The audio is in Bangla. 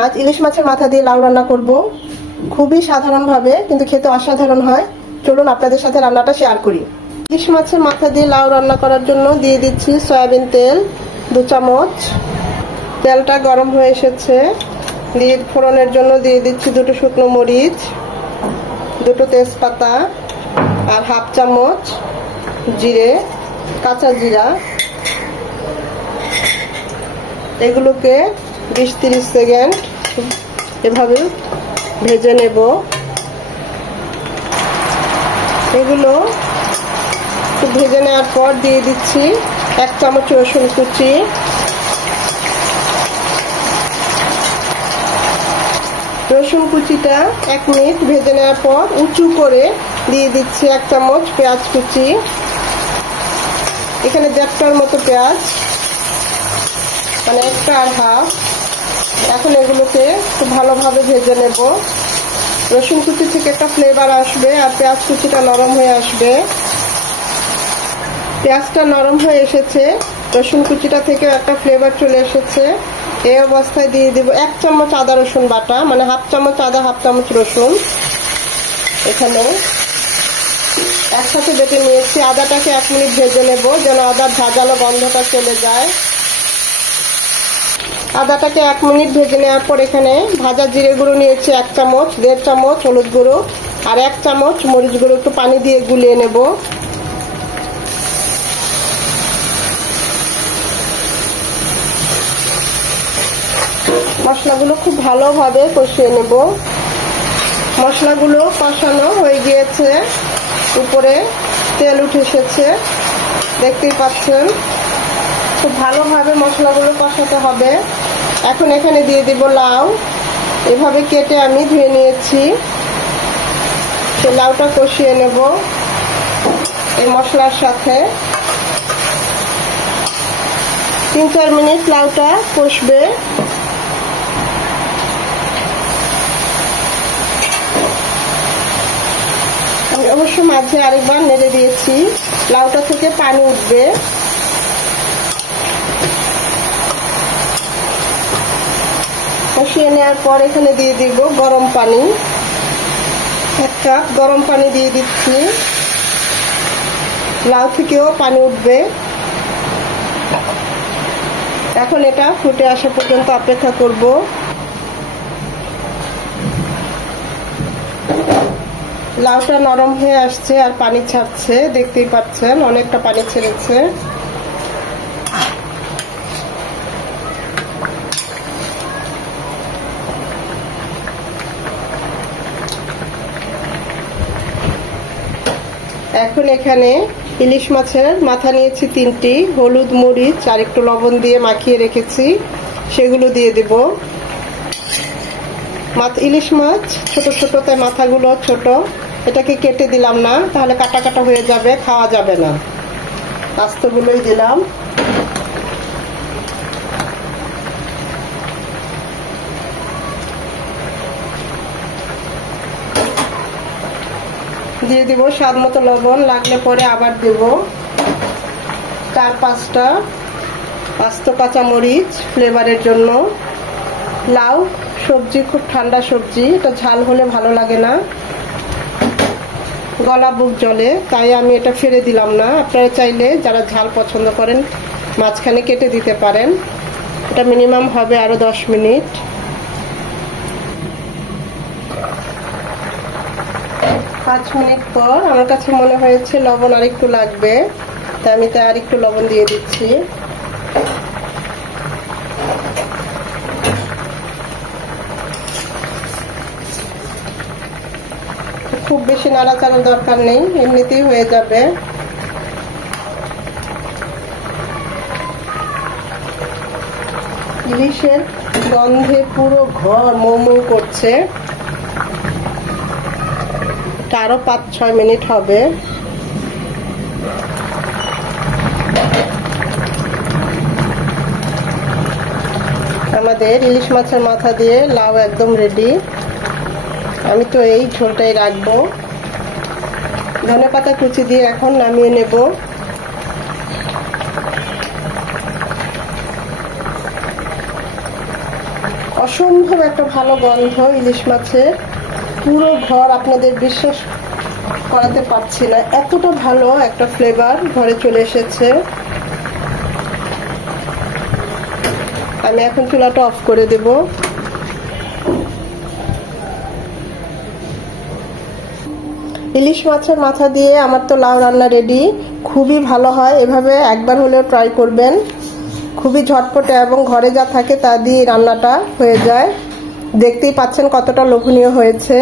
আজ ইলিশ মাছের মাথা দিয়ে লাউ রান্না করব। খুবই সাধারণ ভাবে কিন্তু খেতে অসাধারণ হয়। চলুন আপনাদের সাথে রান্নাটা শেয়ার করি। ইলিশ মাছের মাথা দিয়ে লাউ রান্না করার জন্য দিয়ে দিচ্ছি সয়াবিন তেল 2 চামচ। তেলটা গরম হয়ে এসেছে। দিয়ে ফোড়নের জন্য দিয়ে দিচ্ছি 2টো শুকনো মরিচ, 2টো তেজপাতা আর 1/2 চামচ জিরে, কাঁচা জিরা। এগুলোকে 20-30 সেকেন্ড এভাবে ভেজে নেব। এগুলো ভেজে নেওয়ার পর দিয়ে দিচ্ছি 1 চামচ রসুন কুচি, রসুন কুচিটা 1 মিনিট ভেজে নেওয়ার পর উঁচু করে দিয়ে দিচ্ছি 1 চামচ পেঁয়াজ কুচি। এখানে 1.5টার মতো পেঁয়াজ, মানে 1টা আর 1/2। এখন এগুলোকে খুব ভালোভাবে ভেজে নেব। রসুন কুচি থেকে একটা ফ্লেভার আসবে আর পেঁয়াজ কুচিটা নরম হয়ে আসবে। পেঁয়াজটা নরম হয়ে এসেছে, রসুন কুচিটা থেকে একটা ফ্লেভার চলে এসেছে। এই অবস্থায় দিয়ে দিব 1 চামচ আদা রসুন বাটা, মানে 1/2 চামচ আদা 1/2 চামচ রসুন এখানে একসাথে বেটে নিয়েছি। আদাটাকে 1 মিনিট ভেজে নেব যেন আদার ঝাঁঝালো গন্ধটা চলে যায়। আদাটাকে 1 মিনিট ভেজে নেওয়ার পর এখানে ভাজা জিরে গুঁড়ো নিয়েছি 1 চামচ, 1.5 চামচ হলুদ গুঁড়ো আর 1 চামচ মরিচ গুঁড়ো একটু পানি দিয়ে গুলিয়ে নেব। মশলাগুলো খুব ভালোভাবে কষিয়ে নেব। মশলাগুলো কষানো হয়ে গিয়েছে, উপরে তেল উঠে এসেছে, দেখতেই পাচ্ছেন। খুব ভালোভাবে মশলাগুলো কষাতে হবে। এখন এখানে দিয়ে দিব লাউ। এভাবে কেটে আমি ধুয়ে নিয়েছি। লাউটা কষিয়ে নেব এই মশলার সাথে। 3-4 মিনিট লাউটা কষবে। আমি অবশ্য মাঝে আরেকবার নেড়ে দিয়েছি। লাউটা থেকে পানি উঠবে। কষিয়ে নেওয়ার পর এখানে দিয়ে দিব গরম পানি। 1 কাপ গরম পানি দিয়ে দিচ্ছি। লাউ থেকেও পানি উঠবে। এখন এটা ফুটে আসা পর্যন্ত অপেক্ষা করব। লাউটা নরম হয়ে আসছে আর পানি ছাড়ছে, দেখতেই পাচ্ছেন অনেকটা পানি ছেড়েছে। এখন এখানে ইলিশ মাছের মাথা নিয়েছি 3টি, হলুদ মরিচ আর একটু লবণ দিয়ে মাখিয়ে রেখেছি, সেগুলো দিয়ে দেব। ইলিশ মাছ ছোট ছোট, তাই মাথাগুলো ছোট। এটাকে কেটে দিলাম না, তাহলে কাটা কাটা হয়ে যাবে, খাওয়া যাবে না। আস্তগুলোই দিলাম। দিয়ে দিব স্বাদ মতো লবণ, লাগলে পরে আবার দেব। 4-5টা আস্ত কাঁচা মরিচ ফ্লেভারের জন্য। লাউ সবজি খুব ঠান্ডা সবজি, এটা ঝাল হলে ভালো লাগে না, গলা বুক জ্বলে, তাই আমি এটা ফেলে দিলাম না। আপনারা চাইলে যারা ঝাল পছন্দ করেন মাঝখানে কেটে দিতে পারেন। এটা মিনিমাম হবে আরো 10 মিনিট। 5 মিনিট পর আমার কাছে মনে হয়েছে লবণ আর একটু লাগবে, তাই আমি আর একটু লবণ দিয়ে দিচ্ছি। খুব বেশি নাড়াচাড়ার দরকার নেই, এমনিতেই হয়ে যাবে। ইলিশের গন্ধে পুরো ঘর মৌ মৌ করছে। আরো 5-6 মিনিট হবে। আমাদের ইলিশ মাছের মাথা দিয়ে লাউ একদম রেডি। আমি তো এই ঝোলটাই রাখবো। ধনেপাতা কুচি দিয়ে এখন নামিয়ে নেব। অসম্ভব একটা ভালো গন্ধ ইলিশ মাছের, পুরো ঘর আপনাদের বিশ্বাস করাতে পারছি না, এতটা ভালো একটা ফ্লেভার ঘরে চলে এসেছে। আমি এখন চুলাটা অফ করে দেব। ইলিশ মাছের মাথা দিয়ে আমার তো লাউ রান্না রেডি। খুবই ভালো হয়, এভাবে একবার হলেও ট্রাই করবেন। খুবই ঝটপটে এবং ঘরে যা থাকে তা দিয়ে রান্নাটা হয়ে যায়। দেখতেই পাচ্ছেন কতটা লোভনীয় হয়েছে।